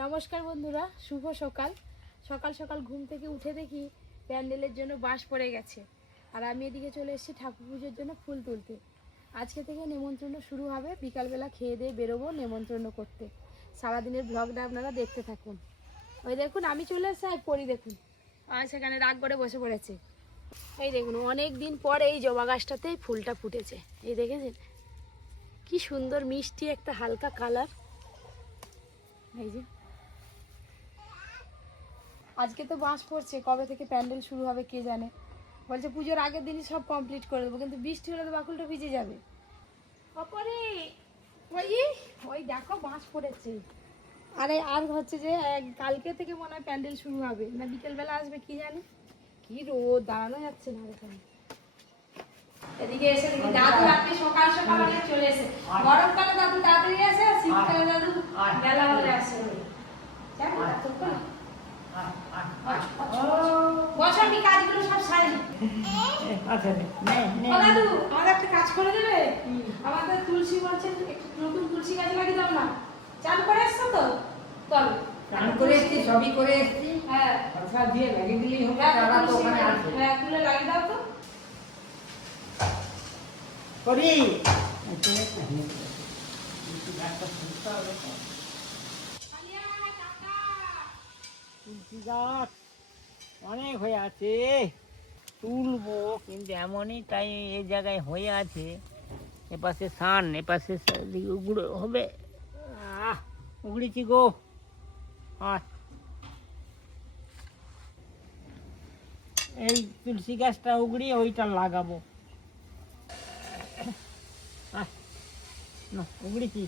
নমস্কার বন্ধুরা, শুভ সকাল। সকাল সকাল ঘুম থেকে উঠে দেখি প্যান্ডেলের জন্য বাঁশ পড়ে গেছে, আর আমি এদিকে চলে এসেছি ঠাকুর পুজোর জন্য ফুল তুলতে। আজকে থেকে নেমন্ত্রণ শুরু হবে, বিকালবেলা খেয়ে দিয়ে বেরোবো নেমন্ত্রণ করতে। সারাদিনের ব্লগটা আপনারা দেখতে থাকুন। ওই দেখুন আমি চলে এসেছি, আর পরি দেখুন আর সেখানে রাগ করে বসে পড়েছে। এই দেখুন অনেক দিন পর এই জবা গাছটাতেই ফুলটা ফুটেছে। এই দেখেছেন কি সুন্দর মিষ্টি একটা হালকা কালার। এই যে আজকে তো বাঁশ পড়ছে, কবে থেকে প্যান্ডেল শুরু হবে কে জানে। বলছে পুজোর আগের দিনই সব কমপ্লিট করে দেবো, কিন্তু বৃষ্টি হলে তো বাকুলটা ভিজে যাবে। ওপরে ওই ওই দেখো বাঁশ পড়েছে। আরে আর হচ্ছে যে কালকে থেকে মনে হয় প্যান্ডেল শুরু হবে, না বিকেলবেলা আসবে কি জানি। কি রোদ, দাঁড়ানো যাচ্ছে না এখানে। এদিকে এসে দেখি দাদু আপনি সকাল সকাল অনেক চলে এসে। গরমকালে দাদু তাড়াতাড়ি আসে, আর শীতকালে দাদু বেলা হলে আসে। জানো তো বসো, আমি কাজগুলো সব সারি। দাদু আমাদের একটা কাজ করে দেবে? আমাদের তুলসী বলছে নতুন তুলসী গাছ লাগিয়ে দাও না। চান করে এসছো তো? চলো চান করে এসছি, সবই করে এসছি। হ্যাঁ আচ্ছা দিয়ে লাগিয়ে দিলেই হবে। চারা তো ওখানে আছে। হ্যাঁ তুলে লাগিয়ে দাও তো। করি তুলসী গাছ অনেক হয়ে আছে, তুলবো কিন্তু এমনই তাই এই জায়গায় হয়ে আছে। এপাশে সান, এপাশে উগড়ো হবে। উগড়েছি গো। এই তুলসী গাছটা উগড়িয়ে ওইটা লাগাবো। না উগড়েছি।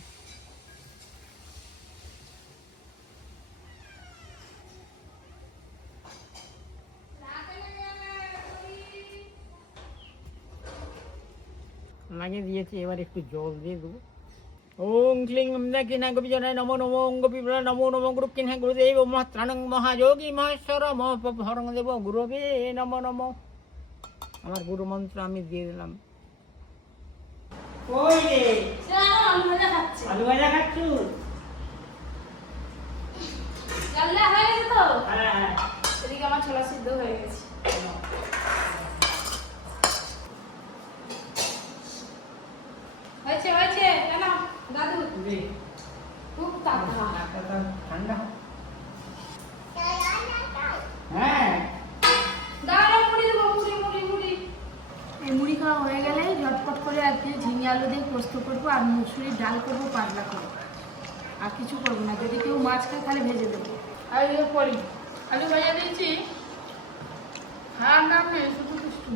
লাগিয়ে দিয়েছি, এবার একটু জল দিয়ে দেবো। ওং ক্লিং কিনা গোপী জনায় নমো নমো গোপী নমো নমো গুরু কিনা গুরুদেব মহাত্রাণং মহাযোগী মহেশ্বর মহরং দেব গুরুবে নমো নমো। আমার গুরু মন্ত্র আমি দিয়ে দিলাম। ওই রে আলু ভাজা খাচ্ছি। আলু ভাজা খাচ্ছু? রান্না হয়ে গেছে তো? হ্যাঁ। এদিকে আমার ছোলা সিদ্ধ হয়ে গেছে। হয়েছে হয়েছে কেন দাদু? খুব তাড়া ঠান্ডা। হ্যাঁ দাঁড়া মুড়ি দেবো, মুড়ি। এই মুড়ি খাওয়া হয়ে গেলে ঝটপট করে আজকে ঝিঙে আলু দিয়ে পোস্ত করবো, আর মুসুরির ডাল করবো, পাতলা করবো। আর কিছু করবো না, যদি কেউ মাছ খায় তাহলে ভেজে দেবো। আর এগুলো করি আলু ভাজা দিয়েছি, খাওয়ার নাম নেই, শুধু দুষ্টু।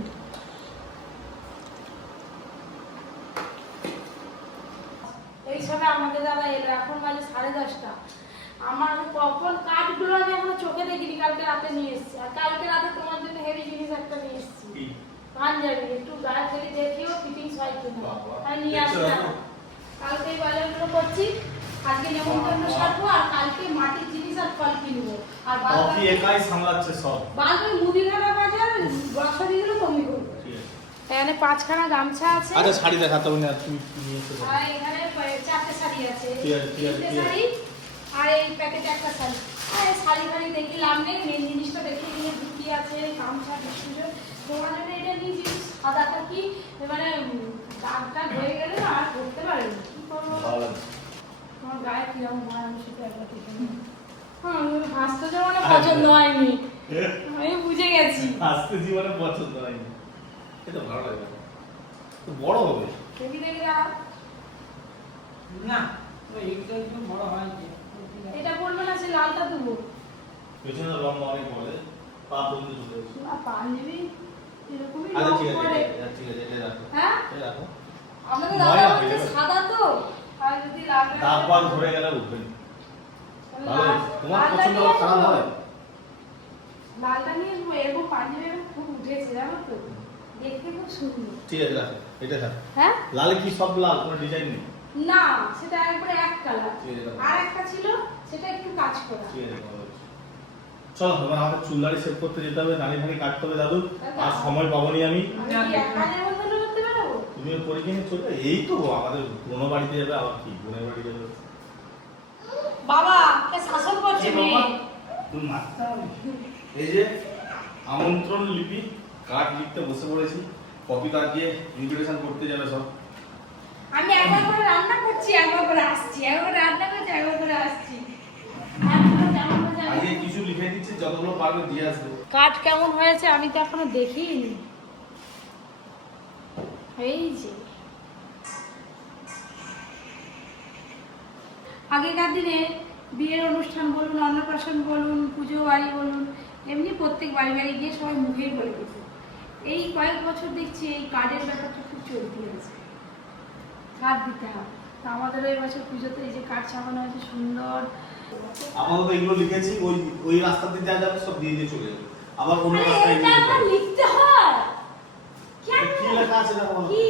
এই সময় আমাদের দাদা এলো, এখন বাজে 10:30। আমার কখন কাঠগুলো আমি এখনো চোখে দেখিনি, কালকে রাতে নিয়ে এসেছি। আর কালকে রাতে তোমার জন্য হেভি জিনিস একটা নিয়ে এসেছি, পাঞ্জাবি। একটু গায়ে ফেলে দেখিও ফিটিংস হয় কিনা, তাই নিয়ে আসলাম। কালকে এই বাজারগুলো করছি, আজকে নেমন্তন্ন সারবো, আর কালকে মাটির জিনিস আর ফল কিনবো। আর বাকি একাই সামলাচ্ছে সব। বাকি মুদিখানা বাজার গ্রসারিগুলো কমই করবো। এখানে 5খানা গামছা আছে। আচ্ছা শাড়ি দেখাতে হবে না, তুমি নিয়ে এসো। আর এখানে 4টে শাড়ি আছে। ঠিক আছে, ঠিক আছে, 3টে ঠিক আছে। শাড়ি আর এই প্যাকেটে একটা শাড়ি। আর এই শাড়ি ফাড়ি দেখি লাভ নেই, মেন জিনিসটা দেখি এখানে ধুতি আছে, গামছা, বিস্কুট। তোমার জন্য এটা নিয়েছি। সাদাটা কি মানে দাগটা হয়ে গেলে না আর করতে পারে না, কি করবো? ভালো লাগে। তোমার গায়ে কিরকম হয় আমি সেটা একবার দেখে নিই। হ্যাঁ হাসতে যেমন পছন্দ হয়নি, আমি বুঝে গেছি। আজকে জীবনে পছন্দ হয়নি, এটা ভালো লাগে না। তো বড় হবে। দেখি দাঁড়া, না এইটা একটু বড় হয় যে। এটা বলবো না, সে লালটা দেবো। পেছনে লম্বা অনেক বড়, পা পর্যন্ত চলে যাচ্ছে। না পাঞ্জাবি এরকমই আচ্ছা রং ঠিক আছে, করে। ঠিক আছে, এটা রাখো। হ্যাঁ এটা রাখো। আমাদের নয় দাদা না, হচ্ছে এটা- সাদা তো, আর যদি লাল দাগ বাগ ধরে গেলে উঠবে না। ভালো হয়েছে। তোমার পছন্দ হলে খারাপ হয়? লালটা নিয়ে আসবো, এরকম পাঞ্জাবি খুব উঠেছে জানো তো, দেখতে খুব সুন্দর। ঠিক আছে রাখো, এটা থাকো। হ্যাঁ লালে কি সব লাল, কোনো ডিজাইন নেই? না সেটা একবারে এক কালার, ঠিক আছে, রাখো। আর একটা ছিল সেটা একটু কাজ করা। ঠিক আছে, ভালো হয়েছে। চলো তোমার আমাকে চুল দাড়ি সেভ করতে যেতে হবে, দাড়ি ফাড়ি কাটতে হবে দাদু। আর সময় পাবনি আমি। আমি কি একা নেমন্তন্ন করতে পারবো? তুমিও পরীক্ষা নিয়ে চলে, এই তো আমাদের পুরোনো বাড়িতে যাবে, আবার কি বোনের বাড়ি যাবে। বাবা কে শাসন করছে এই মেয়ে। বাবা, তুমি মারতে হবে। এই যে আমন্ত্রণ লিপি কার্ড লিখতে বসে পড়েছি, কপি কার্ড দিয়ে ইনভিটেশন করতে যাবে সব। আমি একবার করে রান্না করছি, একবার করে আসছি, একবার রান্না করছি, একবার করে আসছি। আজকে কিছু লিখে দিচ্ছি, যতগুলো পারবে দিয়ে আসবে। কাঠ কেমন হয়েছে আমি তো এখনো দেখিনি। এই যে আগেকার দিনে বিয়ের অনুষ্ঠান বলুন, অন্নপ্রাশন বলুন, পুজো বাড়ি বলুন, এমনি প্রত্যেক বাড়ি বাড়ি গিয়ে সবাই মুখেই বলে দিত। এই কয়েক বছর দেখছি এই কার্ডের ব্যাপারটা খুব চলতি হয়েছে, কার্ড দিতে হবে। তো আমাদের এই বছর পুজোতে এই যে কার্ড ছাপানো হয়েছে সুন্দর। আপাতত এগুলো লিখেছি, ওই ওই রাস্তা দিয়ে যা যাবে সব দিয়ে দিয়ে চলে যাবে। আবার অন্য আরে রাস্তায় এটা গিয়ে আবার লিখতে হয় কেন? কি লেখা আছে দেখো না। কি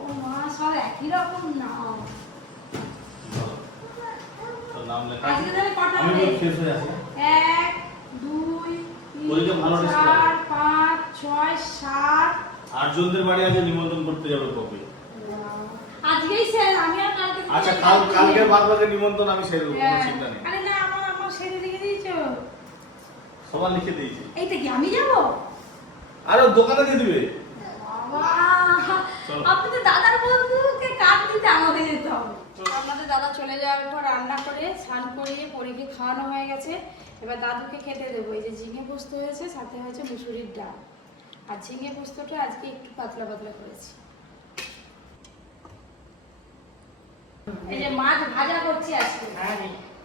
ও মা, সব একই রকম নাম। তোর নাম লেখা আজকে আছে। তাহলে কটা আমি হবে? পুরো ফ্রেশ হয়ে আছি। 1 2 ওইটা 3 ভালো রেস্ট 4 5 6 7। আটজনদের বাড়ি আছে, নিমন্ত্রণ করতে যাবে কপি। আজকেই স্যার, আমি আর কালকে থেকে আচ্ছা, যাই। কালকে বাদ বাকি নিমন্ত্রণ আমি সেরে দেবো, কোনো চিন্তা নেই। আরে না, আমার সেরে লিখে দিয়েছো। সবার লিখে দিয়েছি। এইটা কি আমি যাবো? আরে দোকানে দিয়ে দিবে। বাবা, চলো। আপনি তো দাদার বন্ধুকে কার্ড দিতে আমাকে যেতে হবে। আমাদের দাদা চলে যাওয়ার পর রান্না করে স্নান করিয়ে পরীকে খাওয়ানো হয়ে গেছে। এবার দাদুকে খেতে দেবো। এই যে ঝিঙে পোস্ত হয়েছে, সাথে হয়েছে মুসুরির ডাল। আর ঝিঙে পোস্তটা আজকে একটু পাতলা পাতলা করেছি। এই যে মাছ ভাজা করছি আজকে।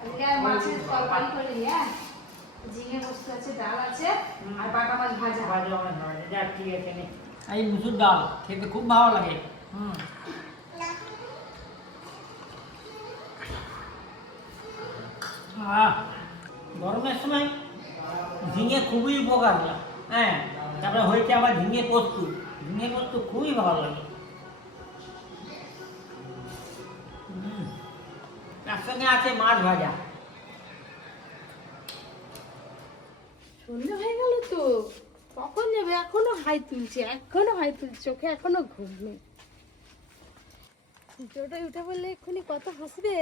আজকে আর মাছের তরকারি করিনি, হ্যাঁ। ঝিঙে পোস্ত আছে, ডাল আছে, আর বাটা মাছ ভাজা। ঠিক আছে নে। এই মুসুর ডাল খেতে খুব ভালো লাগে। গরমের সময় ঝিঙে খুবই উপকার। হ্যাঁ, তারপরে হয়েছে আবার ঝিঙে পোস্ত। ঝিঙে পোস্ত খুবই ভালো লাগে। তার সঙ্গে আছে মাছ ভাজা। সন্ধ্যা হয়ে গেল তো, কখন যাবে? এখনো হাই তুলছে, চোখে এখনো ঘুম নেই। টোটোয় উঠে বললে এক্ষুনি কত হাসবে,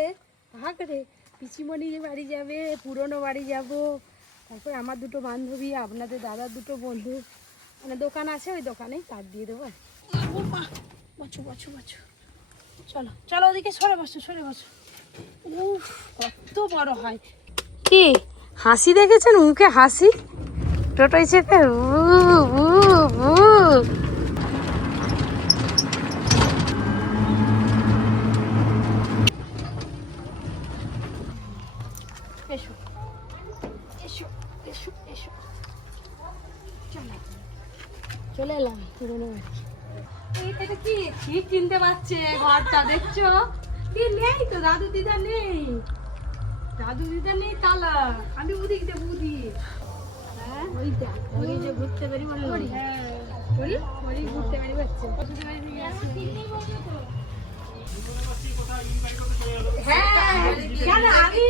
ভাগ রে। পিসিমণি বাড়ি যাবে, পুরনো বাড়ি যাব, তারপর আমার দুটো বান্ধবী, আপনাদের দাদার দুটো বন্ধু, মানে দোকান আছে, ওই দোকানেই কার্ড দিয়ে দেবো। বছু বছু বছু, চলো চলো ওদিকে সরে বসো, সরে বসো। উফ, কত বড় হয়। কি হাসি দেখেছেন, মুখে হাসি, টোটোয় চেপে এসো এসো এসো এসো, চলে এলাম পুরোনো বাড়ি। এইটা কি ঠিক চিনতে পারছে ঘরটা, দেখছো? কি নেই তো, দাদু দিদা নেই, দাদু দিদা নেই, তালা। আমি বুঝি কিটা বুঝি। হ্যাঁ ওই দেখ, ওই যে ঘুরতে বেরি বলে করি। হ্যাঁ করি, ওই ঘুরতে বেরি হচ্ছে। হ্যাঁ কেন আমি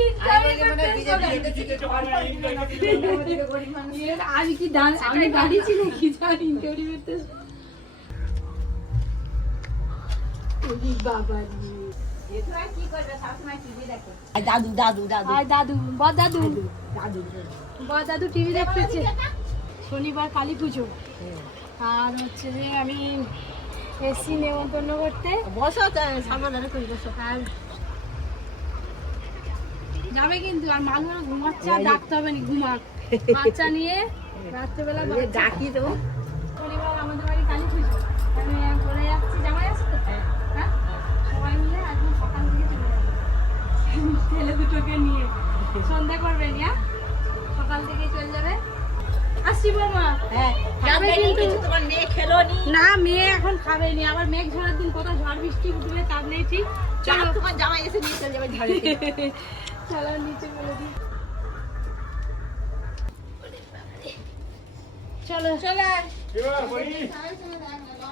আমি কি আমি দাঁড়িয়েছি নাকি জানি বাবা দাদু দাদু দাদু দাদু বড় দাদু বড় দাদু টিভি দেখতেছে। শনিবার কালী পুজো, আর হচ্ছে যে আমি এসছি নেমন্তন্ন করতে। বসো, সামনে করে বসো। আর যাবে কিন্তু, আর মালুয়া ঘুমাচ্ছে, আর ডাকতে হবে না, ঘুমাক। বাচ্চা নিয়ে রাত্রেবেলা ডাকি তো। শনিবার আমাদের বাড়ি কালী পুজো, আমি বলে যাচ্ছি, জামাই আসছে তো, হ্যাঁ সবাই মিলে একদম সকাল থেকে চলে যাবে ছেলে দুটোকে নিয়ে। সন্ধ্যা করবেন, হ্যাঁ সকাল থেকে চলে যাবে। আসছি বৌমা। যাবে কিন্তু, তোমার মেয়ে খেলো নি না মেয়ে এখন খাবে নি, আবার মেঘ ঝড়ের দিন কোথাও ঝড় বৃষ্টি উঠবে, তার নেই ঠিক। চলো তোমার জামাই এসে নিয়ে চলে যাবে ঝড়ে। চলো নিচে বলে দিই। চলো চলে আয়। এবার বলি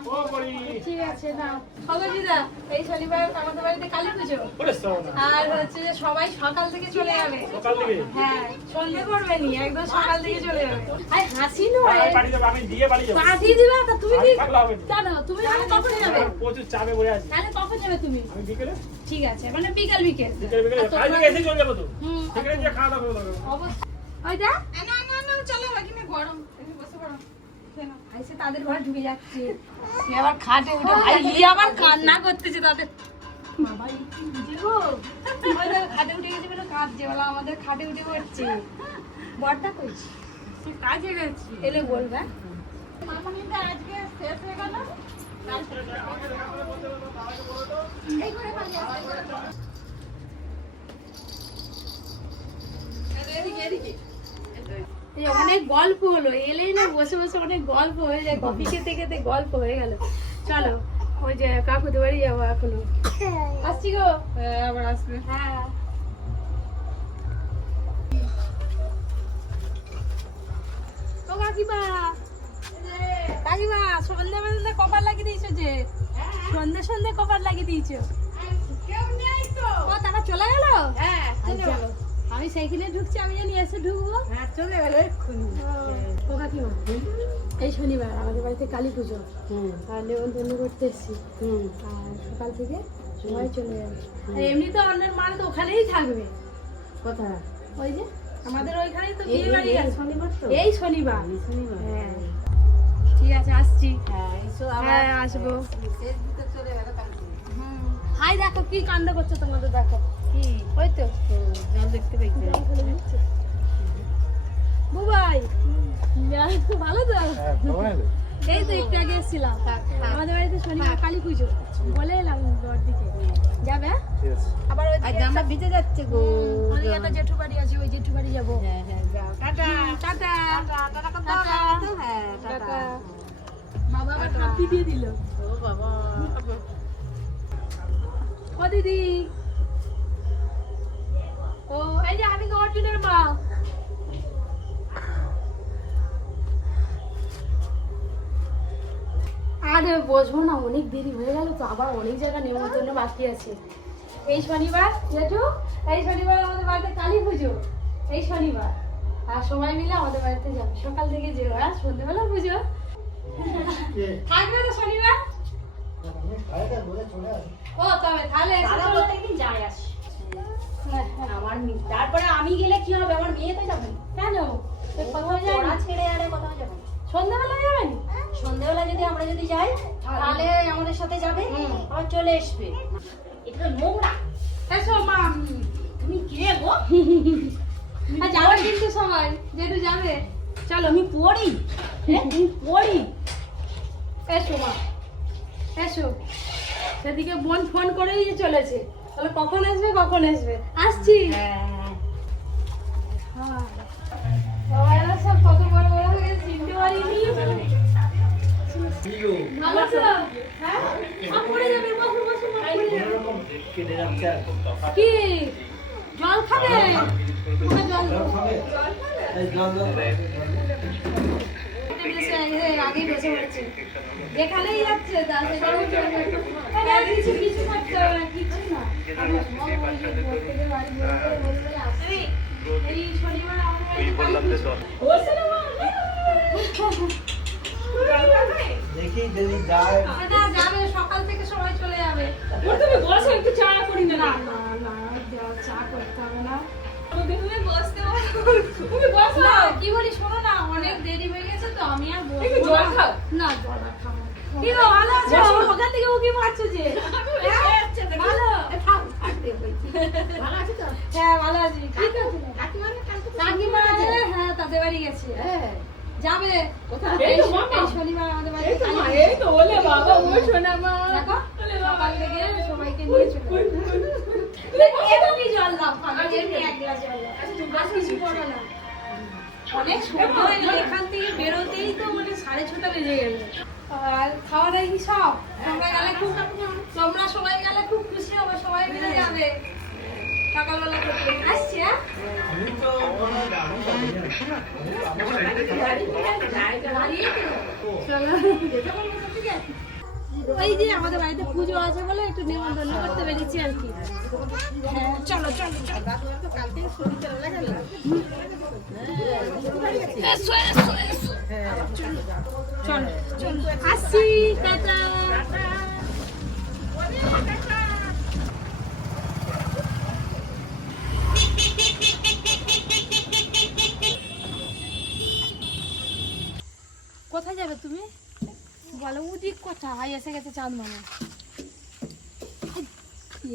ও বলি ঠিক আছে না খবর দিদা এই শনিবার আমাদের বাড়িতে কালী পুজো ওরে সোনা আর হচ্ছে যে সবাই সকাল থেকে চলে যাবে সকাল থেকে হ্যাঁ সন্ধ্যে করবে নি একদম সকাল থেকে চলে যাবে আই হাসি নয় আমি বাড়ি যাব আমি দিয়ে বাড়ি যাব পাঠিয়ে দিবা তা তুমি কি থাকলে হবে না। জানো তুমি তাহলে কখন যাবে প্রচুর চাপে বসে আছি তাহলে কখন যাবে তুমি আমি বিকেলে ঠিক আছে মানে বিকাল বিকেল বিকেলে আর কাল তোমরা- থেকে এসে চলে যাবো তো হুম সেখানে গিয়ে খাওয়া দাওয়া করবো অবশ্যই ওই দা না না না চলো এখানে গরম তুমি বসে পড়ো আইসে তাদের ঘরে ঢুকে যাচ্ছে সে আবার খাটে উঠে ভাই আবার কান্না করতেছে তাদের বাবা এই কি বুঝে গো ওই দেখো খাটে উঠে গেছে বলে কাঁদছে বলে আমাদের খাটে উঠে পড়ছে বড়টা কইছি তুই কাজে গেছি এলে বলবে মামা কিন্তু আজকে শেষ হয়ে গেল এই করে পালিয়ে আসবে এই অনেক গল্প হলো এলেই না বসে বসে অনেক গল্প হয়ে যায় কফি খেতে খেতে গল্প হয়ে গেল চলো ওই যে কাকুদের বাড়ি যাবো এখনো আসছি গো আবার আসবে হ্যাঁ ও কাকিমা কাকিমা সন্ধ্যে বেলা কপার লাগিয়ে দিয়েছো যে সন্ধ্যে সন্ধ্যে কপার লাগিয়ে দিয়েছো ও তারা চলে গেল হ্যাঁ আমি সাইকেলে ঢুকছি আমি জানি এসে ঢুকবো হ্যাঁ চলে গেল এক্ষুনি ও কাকিমা এই শনিবার আমাদের বাড়িতে কালী পুজো আর নেমন্তন্ন করতে এসছি আর সকাল থেকে সবাই চলে যাবে আর এমনি তো অন্যের মানে তো ওখানেই থাকবে কোথায় ওই যে আমাদের ওইখানেই তো বিয়ে বাড়ি আছে শনিবার তো এই শনিবার শনিবার হ্যাঁ ঠিক আছে আসছি হ্যাঁ এসো হ্যাঁ আসবো শেষ দিতে চলে গেল কালকে হাই দেখো কি কাণ্ড করছো তোমাদের দেখো কি ওই তো জল দেখতে পাইতে বুবাই ভালো তো এই তো একটু আগে এসেছিলাম আমাদের বাড়িতে শনিবার কালী পুজো বলে এলাম ঘর দিকে যাবে আবার ওই আজ আমরা ভিজে যাচ্ছে গো ওই একটা জেঠু বাড়ি আছে ওই জেঠু বাড়ি যাবো হ্যাঁ হ্যাঁ যাও টাটা টাটা টাটা টাটা। হ্যাঁ টাটা টাটা বাবা আবার হাতি দিয়ে দিল ও বাবা ও দিদি ও এই যে আমি অর্জুনের মা আর বসবো না অনেক দেরি হয়ে গেল তো আবার অনেক জায়গা নেমন্তন্ন বাকি আছে এই শনিবার জেঠু এই শনিবার আমাদের বাড়িতে কালী পুজো এই শনিবার আর সবাই মিলে আমাদের বাড়িতে যাবে সকাল থেকে যেও হ্যাঁ সন্ধ্যেবেলা পুজো থাকবে তো শনিবার ও তবে তাহলে এসে চলো। প্রত্যেকদিন যায় আসি হ্যাঁ, হ্যাঁ। আমার তারপরে আমি গেলে কি হবে আমার মেয়ে তো যাবে কেন তো কোথাও যাই পড়া ছেড়ে আর কোথাও যাবে না। সন্ধ্যাবেলা যাবেন সন্ধ্যাবেলা যদি আমরা যদি যাই তাহলে আমাদের সাথে যাবে আবার চলে আসবে এটা তো নোংরা এসো মা তুমি কে গো আর যাবে কিন্তু সবাই যেহেতু যাবে চলো আমি পড়ি হ্যাঁ তুমি পড়ি এসো মা এসো সেদিকে বোন ফোন করেই চলেছে তাহলে কখন আসবে আসছি হ্যাঁ সবাই এরা সব কত বড় বড় হয়ে গেছে চিনতে পারিনি ভালো আছো? হ্যাঁ সব পড়ে যাবে বসো বসো মা, পড়ে যাবে। কি জল খাবে মুখে জল দাও। আগেই বসে পড়ছে যেখানেই যাচ্ছে তার সেখানেই চলে যাচ্ছে। আর কিছু কিছু করতে হবে না, কিছু না আমি সব ওই যে প্রত্যেকের বাড়ি বলে আসি এই শনিবার আমাদের বাড়িতে বসে না মা। দেখি যদি যায় না যাবে সকাল থেকে সবাই চলে যাবে তুমি বসো একটু চা করি না না না চা করতে হবে না তুমি বসতে তুমি বসো কি বলি শোনো না অনেক দেরি হয়ে গেছে তো আমি আর বসবো জল খাও না জল আর খাবো না। কি গো ভালো আছো ওখান থেকে উকি মারছো যে ভালো ভালো আছি তো হ্যাঁ ভালো আছি ঠিক আছে কাকিমা হ্যাঁ তাদের বাড়ি গেছে যাবে কোথায় এই শনিবার আমাদের বাড়িতে কালী পুজো। এই তো বলে বাবা ও শোনা মা দেখো সকাল থেকে সবাইকে নিয়ে চলে এমনি জল দাও আমি এমনি এক গ্লাস জল দাও আর কিছু করো না অনেক সময় এখান থেকে বেরোতেই তো মানে 6:30 বেজে গেল আর খাওয়া দাওয়া কি সব তোমরা সবাই গেলে খুব খুশি হবে সবাই মিলে যাবে সকালবেলা থেকে আসছি হ্যাঁ আমি তো ওই যে আমাদের বাড়িতে পুজো আছে বলে একটু নিমন্ত্রণ করতে পেরেছি আর কি। হ্যাঁ, চলো চলো চলো। এসো, এসো, এসো। চলো চলো আসি, টাটা। কোথায় যাবে তুমি? বলো উদিক কোথায়, এসে গেছে চাঁদ মামা।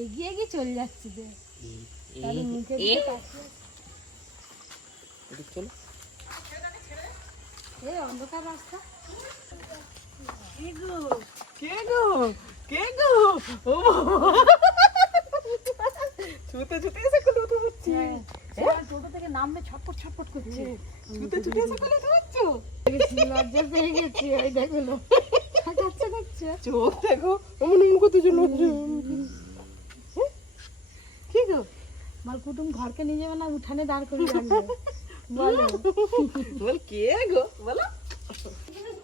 এগিয়ে এগিয়ে চলে যাচ্ছে যে তাহলে মুখে দিকে তাকিয়ে চলো এই অন্ধকার রাস্তা। কে গো কে গো ও ছুটে ছুটে এসে কোলে উঠে যাচ্ছে। টোটো থেকে নামবে ছটপট ছটপট করছে। ছুটে ছুটে এসে কোলে উঠে যাচ্ছে। লজ্জা পেয়ে গেছি, ওই দেখো না দেখছো দেখছো চোখ দেখো এমন এমন কত জন কি গো মাল কুটুম ঘরকে নিয়ে যাবে না উঠানে দাঁড় করে রাখবে? বলো বল কে গো বলো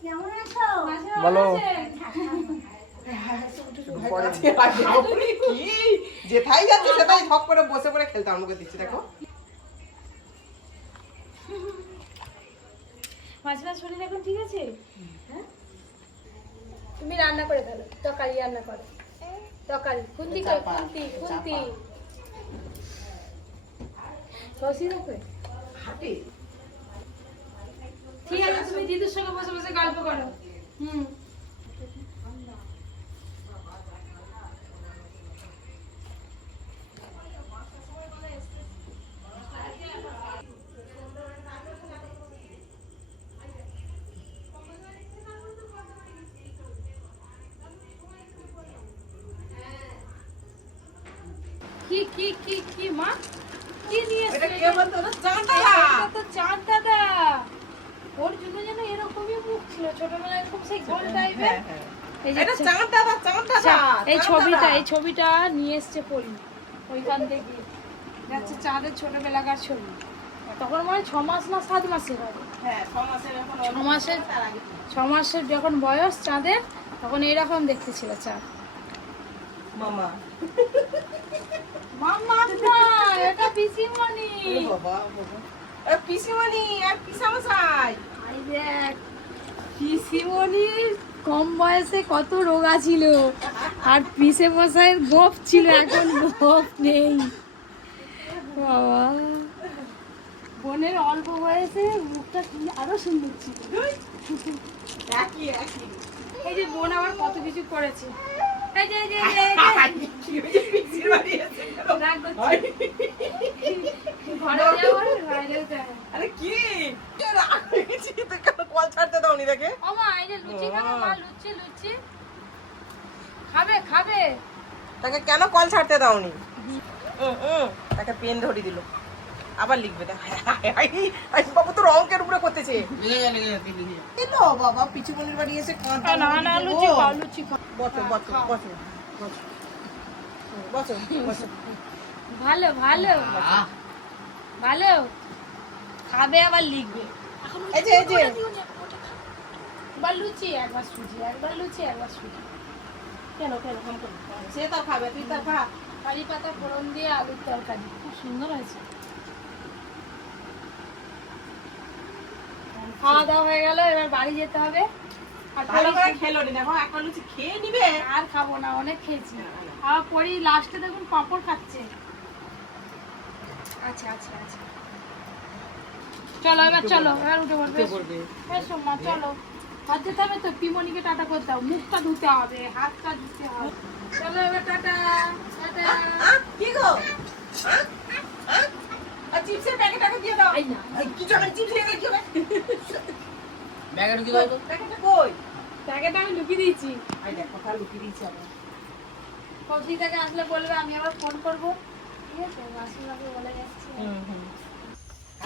কেমন আছো? বলো কি যেথাই যাচ্ছে সেটাই ঠক করে বসে পড়ে খেলতে আমাকে দিচ্ছি দেখো। মাছ মাছ শরীর এখন ঠিক আছে? হ্যাঁ তুমি রান্না করে ফেলো, তরকারি রান্না করো, তরকারি খুন্তি কই খুন্তি খুন্তি সসি রাখো হাটে ঠিক আছে। তুমি দিদির সঙ্গে বসে বসে গল্প করো। কি কি কি কি মা কি নিয়ে এটা এসেছো? কে বলতো না চাঁদা এটা তো চাঁদ দাদা। ওর জন্য যেন এরকমই মুখ ছিল ছোটবেলায়, এরকম সেই গোল টাইপের। এই যে এটা চাঁদ দাদা চাঁদ দাদা এই ছবিটা নিয়ে এসছে পড়ি ওইখান থেকে। যাচ্ছে চাঁদের ছোটবেলাকার ছবি। তখন মনে হয় 6 মাস না 7 মাসের হবে। হ্যাঁ 6 মাসের এখন 6 মাসের যখন বয়স চাঁদের, তখন এরকম দেখতে ছিল চাঁদ। মামা মাম্মা না, এটা পিসিমণি। বাবা বাবা এ পিসিমণি আর পিসামশাই আই দেখ পিসিমণির কম বয়সে কত রোগা ছিল, আর পিসে মশাইয়ের গোপ ছিল, এখন গোপ নেই। বাবা বোনের অল্প বয়সে মুখটা কি আরো সুন্দর ছিল। একই একই এই যে বোন আবার কত কিছু করেছে। এই যে এই যে কি হয়েছে পিসির বাড়ি এসে রাগ করছে। ঘরে যাওয়ার বাইরে যায়। আরে কি রাগ হয়ে গেছি তুই কেন কল ছাড়তে দাওনি দেখে ও মা এই যে লুচি খাবে মা, লুচি লুচি খাবে খাবে। তাকে কেন কল ছাড়তে দাওনি? তাকে পেন ধরে দিল আবার লিখবে দেখ। বাবু তোর অঙ্কের উপরে করতেছে এলো বাবা পিছুমনির বাড়ি এসে কাঁদা না না লুচি খাও লুচি খাও। বসো বসো বসো বসো বসো ভালো ভালো ভালো খাবে আবার লিখবে। এই যে একবার লুচি একবার সুজি, একবার লুচি একবার সুজি। কেন কেন হাম করো সে তার খাবে তুই তার খা কারি পাতা ফোড়ন দিয়ে আলুর তরকারি, খুব সুন্দর হয়েছে। খাওয়া দাওয়া হয়ে গেল, এবার বাড়ি যেতে হবে। আর ভালো পরে করে খেলো নি দেখো একটা লুচি খেয়ে নিবে আর খাবো না, অনেক খেয়েছি। আর পরে লাস্টে দেখুন পাঁপড় খাচ্ছে। আচ্ছা আচ্ছা আচ্ছা চলো এবার চলো, এবার উঠে পড়বে। এসো মা চলো, বাদ যেতে হবে তো। পিমনিকে টাটা করতে হবে, মুখটা ধুতে হবে, হাতটা ধুতে হবে। চলো এবার টাটা টাটা। কি গো আর চিপসের প্যাকেট আগে দিয়ে দাও এই না কি জানেন চিপস নিয়ে কি হবে ব্যাগে ঢুকে দাও তো। প্যাকেটটা কই প্যাকেট আমি লুকিয়ে দিয়েছি। আই দেখ কথা লুকিয়ে দিয়েছি আমি কৌশিক থেকে আসলে বলবে, আমি আবার ফোন করবো। ঠিক আছে মাসিমাকে বলে যাচ্ছি।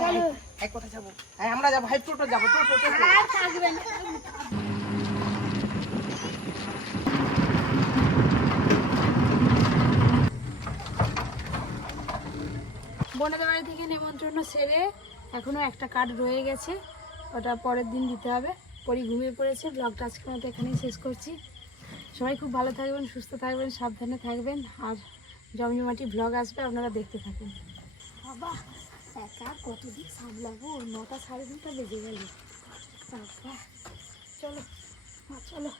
চলো এক কথা যাবো আমরা যাবো হাই টোটো যাবো টোটো আর থাকবে না। বোনেদের বাড়ি থেকে নেমন্ত্রণ সেরে এখনও একটা কার্ড রয়ে গেছে, ওটা পরের দিন দিতে হবে। পরি ঘুমিয়ে পড়েছে। ব্লগটা আজকের মতো এখানেই শেষ করছি। সবাই খুব ভালো থাকবেন, সুস্থ থাকবেন, সাবধানে থাকবেন। আর জমজমাটি ব্লগ আসবে, আপনারা দেখতে থাকুন। বাবা একা কতদিন সামলাবো, 9টা সাড়ে 9টা বেজে গেল। বাবা চলো চলো।